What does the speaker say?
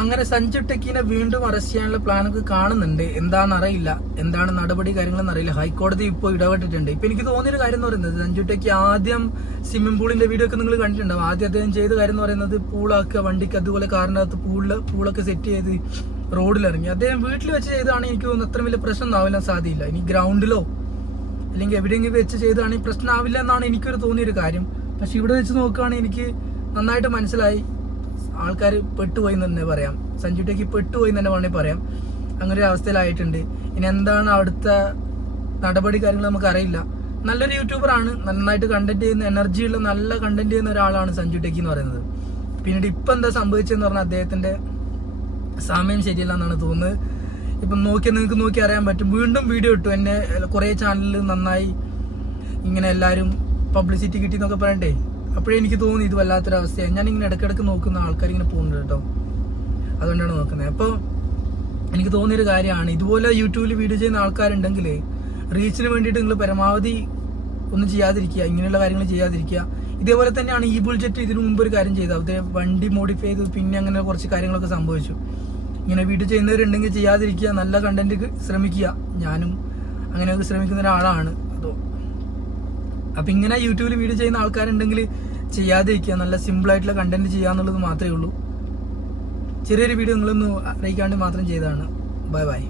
അങ്ങനെ സഞ്ജു ടെക്കിനെ വീണ്ടും അറസ്റ്റ് ചെയ്യാനുള്ള പ്ലാനൊക്കെ കാണുന്നുണ്ട്. എന്താണെന്ന് അറിയില്ല, എന്താണ് നടപടി കാര്യങ്ങളെന്ന് അറിയില്ല. ഹൈക്കോടതി ഇപ്പോൾ ഇടപെട്ടിട്ടുണ്ട്. ഇപ്പൊ എനിക്ക് തോന്നിയൊരു കാര്യം എന്ന് പറയുന്നത്, സഞ്ജു ടെക്കി ആദ്യം സ്വിമ്മിംഗ് പൂളിന്റെ വീഡിയോ ഒക്കെ നിങ്ങൾ കണ്ടിട്ടുണ്ടാവും. ആദ്യം അദ്ദേഹം ചെയ്ത കാര്യം എന്ന് പറയുന്നത് പൂളാക്കുക, വണ്ടിക്ക് അതുപോലെ കാറിനകത്ത് പൂളൊക്കെ സെറ്റ് ചെയ്ത് റോഡിലിറങ്ങി. അദ്ദേഹം വീട്ടിൽ വെച്ച് ചെയ്താണ് എനിക്ക് തോന്നുന്നു അത്ര വലിയ പ്രശ്നം ആവില്ല സാധ്യയില്ല. ഇനി ഗ്രൗണ്ടിലോ അല്ലെങ്കിൽ എവിടെയെങ്കിലും വെച്ച് ചെയ്താണെങ്കിൽ പ്രശ്നമാവില്ല എന്നാണ് എനിക്കൊരു തോന്നിയൊരു കാര്യം. പക്ഷെ ഇവിടെ വെച്ച് നോക്കുകയാണെങ്കിൽ എനിക്ക് നന്നായിട്ട് മനസ്സിലായി ആൾക്കാർ പെട്ടുപോയി എന്ന് തന്നെ പറയാം. സഞ്ജു ടെക്കി പെട്ടുപോയി എന്ന് തന്നെ വേണമെങ്കിൽ പറയാം. അങ്ങനെ ഒരു അവസ്ഥയിലായിട്ടുണ്ട്. ഇനി എന്താണ് അവിടുത്തെ നടപടി കാര്യങ്ങൾ നമുക്കറിയില്ല. നല്ലൊരു യൂട്യൂബറാണ്, നന്നായിട്ട് കണ്ടന്റ് ചെയ്യുന്ന, എനർജിയുള്ള നല്ല കണ്ടന്റ് ചെയ്യുന്ന ഒരാളാണ് സഞ്ജു ടെക്കി എന്ന് പറയുന്നത്. പിന്നീട് ഇപ്പം എന്താ സംഭവിച്ചതെന്ന് പറഞ്ഞാൽ അദ്ദേഹത്തിന്റെ സമയം ശരിയല്ല എന്നാണ് തോന്നുന്നത്. ഇപ്പം നിങ്ങൾക്ക് നോക്കി അറിയാൻ പറ്റും. വീണ്ടും വീഡിയോ ഇട്ടു. എന്നെ കുറേ ചാനലിൽ നന്നായി ഇങ്ങനെ എല്ലാവരും പബ്ലിസിറ്റി കിട്ടി എന്നൊക്കെ പറയണ്ടേ. അപ്പോഴേ എനിക്ക് തോന്നി ഇത് വല്ലാത്തൊരവസ്ഥയാണ്. ഞാനിങ്ങനെ ഇടയ്ക്കിടയ്ക്ക് നോക്കുന്ന ആൾക്കാർ ഇങ്ങനെ പോകുന്നുണ്ട് കേട്ടോ, അതുകൊണ്ടാണ് നോക്കുന്നത്. അപ്പോൾ എനിക്ക് തോന്നിയൊരു കാര്യമാണ്, ഇതുപോലെ യൂട്യൂബിൽ വീഡിയോ ചെയ്യുന്ന ആൾക്കാരുണ്ടെങ്കിൽ റീച്ചിന് വേണ്ടിയിട്ട് നിങ്ങൾ പരമാവധി ഒന്നും ചെയ്യാതിരിക്കുക, ഇങ്ങനെയുള്ള കാര്യങ്ങൾ ചെയ്യാതിരിക്കുക. ഇതേപോലെ തന്നെയാണ് ഈ ബുൾജെറ്റ് ഇതിനു മുമ്പ് ഒരു കാര്യം ചെയ്തത്. അദ്ദേഹം വണ്ടി മോഡിഫൈ ചെയ്തു, പിന്നെ അങ്ങനെ കുറച്ച് കാര്യങ്ങളൊക്കെ സംഭവിച്ചു. ഇങ്ങനെ വീഡിയോ ചെയ്യുന്നവരുണ്ടെങ്കിൽ ചെയ്യാതിരിക്കുക, നല്ല കണ്ടന്റ് ശ്രമിക്കുക. ഞാനും അങ്ങനെയൊക്കെ ശ്രമിക്കുന്ന ഒരാളാണ്. അപ്പൊ ഇങ്ങനെ യൂട്യൂബിൽ വീഡിയോ ചെയ്യുന്ന ആൾക്കാരുണ്ടെങ്കിൽ ചെയ്യാതിരിക്കുക, നല്ല സിമ്പിൾ ആയിട്ടുള്ള കണ്ടന്റ് ചെയ്യാന്നുള്ളത് മാത്രമേ ഉള്ളൂ. ചെറിയൊരു വീഡിയോ നിങ്ങളൊന്ന് അറിയിക്കാണ്ട് മാത്രം ചെയ്തതാണ്. Bye bye.